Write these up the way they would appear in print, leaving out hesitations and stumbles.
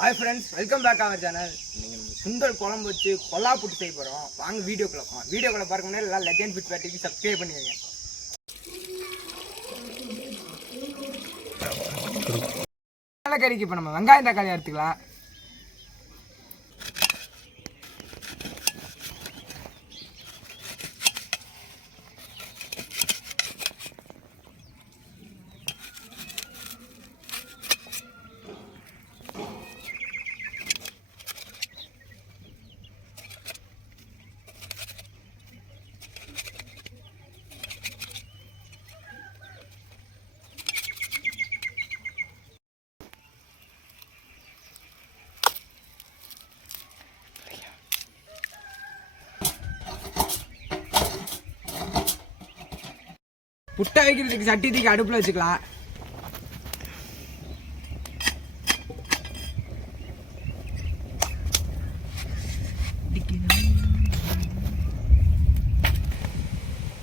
Hi friends, welcome back to our channel. சுண்டல் குழம்பு வச்சு கொல்லா புட்டு செய்ய போறோம். வாங்க வீடியோக்குள்ள போலாம். வீடியோக்குள்ள பார்க்க முன்னாடி எல்லாம் லெஜெண்ட் ஃபிட் பேட்டிக்கு சப்ஸ்கிரைப் பண்ணிடுங்க. கறிக்கு இப்போ நம்ம வெங்காயம் தக்காளி எடுத்துக்கலாம். புட்டை வைக்கிறதுக்கு சட்டி தூக்கி அடுப்பில் வச்சுக்கலாம்.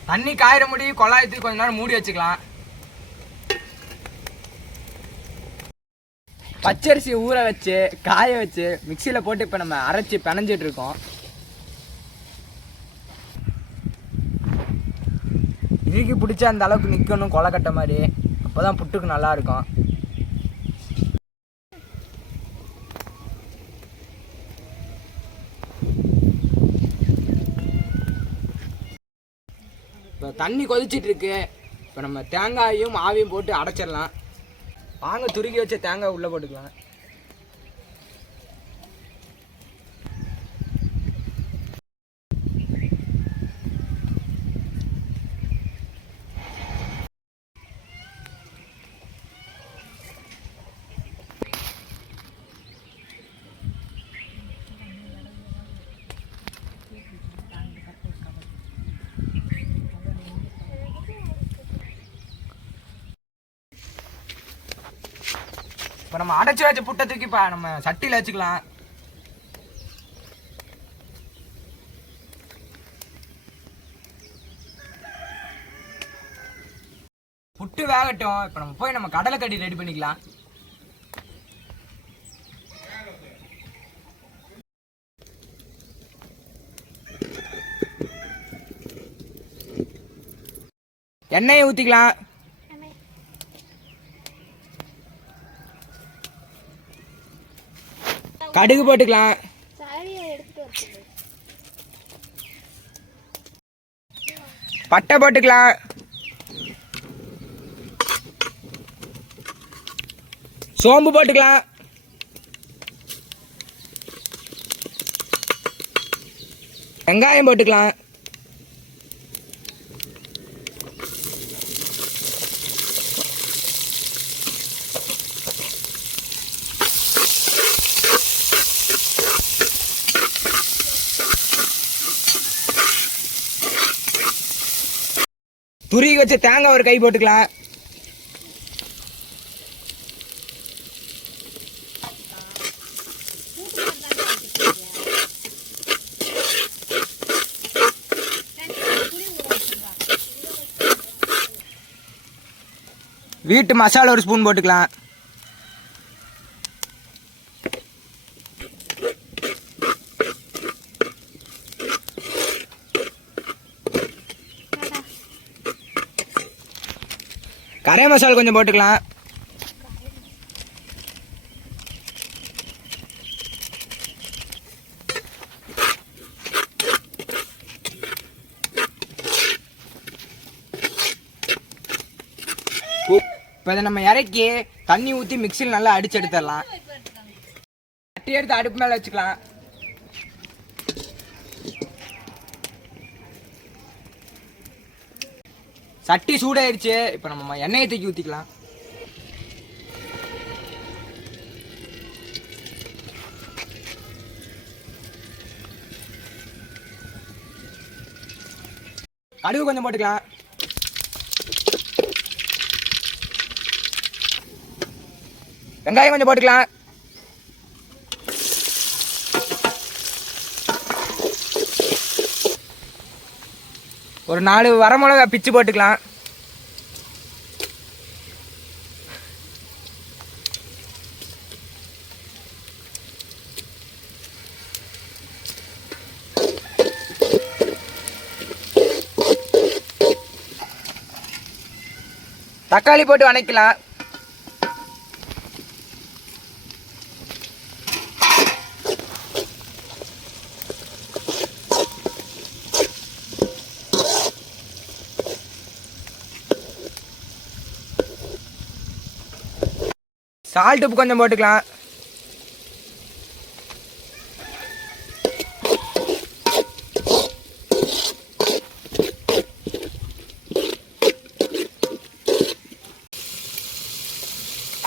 தண்ணி காயிற முடி கொள்ளாயத்துக்கு கொஞ்ச நேரம் மூடி வச்சுக்கலாம். பச்சரிசி ஊற வச்சு காய வச்சு மிக்சியில் போட்டு இப்போ நம்ம அரைச்சி பிணைஞ்சிட்டு இருக்கோம். இறுக்கி பிடிச்ச அந்த அளவுக்கு நிற்கணும் கொலைக்கட்டை மாதிரி, அப்போ தான் புட்டுக்கு நல்லா இருக்கும். இப்போ தண்ணி கொதிச்சிட்டு இருக்கு. இப்போ நம்ம தேங்காயும் ஆவியும் போட்டு அடைச்சிடலாம். வாங்க துருக்கி வச்ச தேங்காய் உள்ளே போட்டுக்கலாம். இப்போ நம்ம அடைச்சி வச்ச புட்டை தூக்கி இப்போ நம்ம சட்டியில் வச்சுக்கலாம். புட்டு வேகட்டும். இப்போ நம்ம போய் நம்ம கடலை கட்டி ரெடி பண்ணிக்கலாம். எண்ணெயை ஊற்றிக்கலாம். கடுகு போட்டுக்கலாம். பட்டை போட்டுக்கலாம். சோம்பு போட்டுக்கலாம். வெங்காயம் போட்டுக்கலாம். துருகி வச்ச தேங்காய் ஒரு கை போட்டுக்கலாம். வீட்டு மசாலா ஒரு ஸ்பூன் போட்டுக்கலாம். கரை மசாலா கொஞ்சம் போட்டுக்கலாம். இப்போ இதை நம்ம இறக்கி தண்ணி ஊற்றி மிக்சியில் நல்லா அடிச்சு எடுத்துடலாம். சட்டி எடுத்து அடுப்பு மேலே வச்சுக்கலாம். சட்டி சூடாயிருச்சு. இப்போ நம்ம எண்ணெயை தூக்கி ஊற்றிக்கலாம். கடுகு கொஞ்சம் போட்டுக்கலாம். வெங்காயம் கொஞ்சம் போட்டுக்கலாம். ஒரு 4 வரமிளகா பிச்சு போட்டுக்கலாம். தக்காளி போட்டு வணக்கலாம். சால்ட் உப்பு கொஞ்சம் போட்டுக்கலாம்.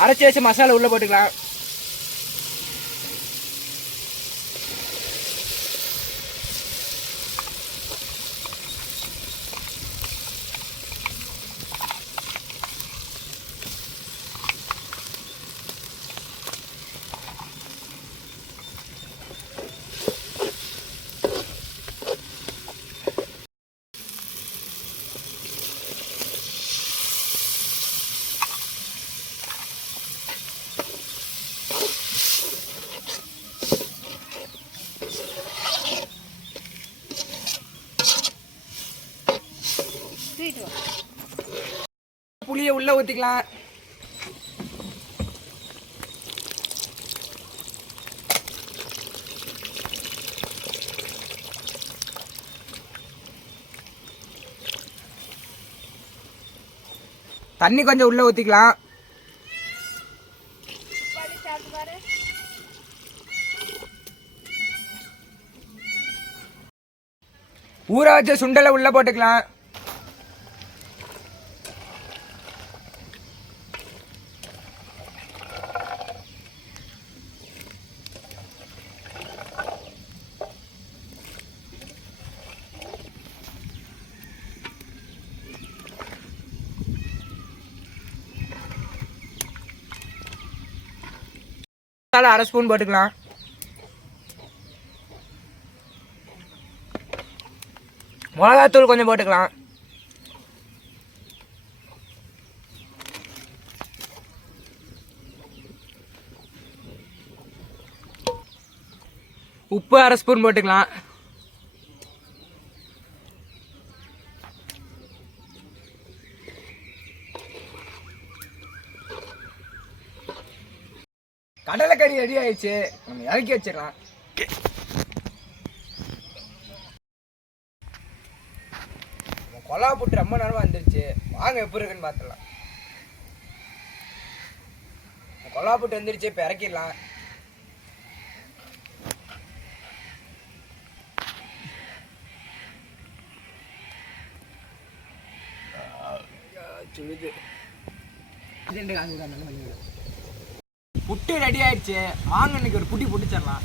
அரைச்சி வச்சு மசாலா உள்ள போட்டுக்கலாம். புளியை உள்ள ஊற்றிக்கலாம். தண்ணி கொஞ்சம் உள்ள ஊற்றிக்கலாம். ஊற வச்ச சுண்டலை உள்ள போட்டுக்கலாம். அரை ஸ்பூன் போட்டுக்கலாம். மிளகாத்தூள் கொஞ்சம் போட்டுக்கலாம். உப்பு அரை ஸ்பூன் போட்டுக்கலாம். கடலைக்கறி ரெடி ஆயிடுச்சு. நம்ம இறக்கி வச்சிடலாம். கொலா புட்டு ரொம்ப நேரமா வந்துருச்சு. வாங்க எப்படி இருக்குன்னு பார்த்துடலாம். கொலா புட்டு வந்துருச்சு. இப்போ இறக்கிடலாம். புட்டு ரெடி ஆயிடுச்சு. வாங்க இன்னைக்கு ஒரு புட்டி புட்டிச்சிடலாம்.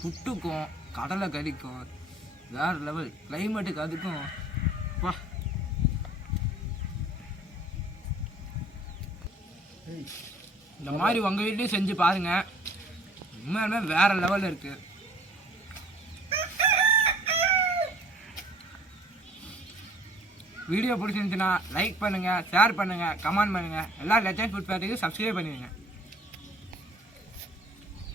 புட்டுக்கும் கடலை கறிக்கும் வேற லெவல். கிளைமேட்டுக்கு அதுக்கும் வா. இந்த மாதிரி உங்க வீட்லயும் செஞ்சு பாருங்க. உண்மையாலுமே வேற லெவல் இருக்கு. வீடியோ பிடிச்சிருந்துச்சுன்னா லைக் பண்ணுங்க, ஷேர் பண்ணுங்க, கமெண்ட் பண்ணுங்க. எல்லா லெஜண்ட் ஃபுட் பேட்டுக்கு சப்ஸ்கிரைப் பண்ணிடுங்க.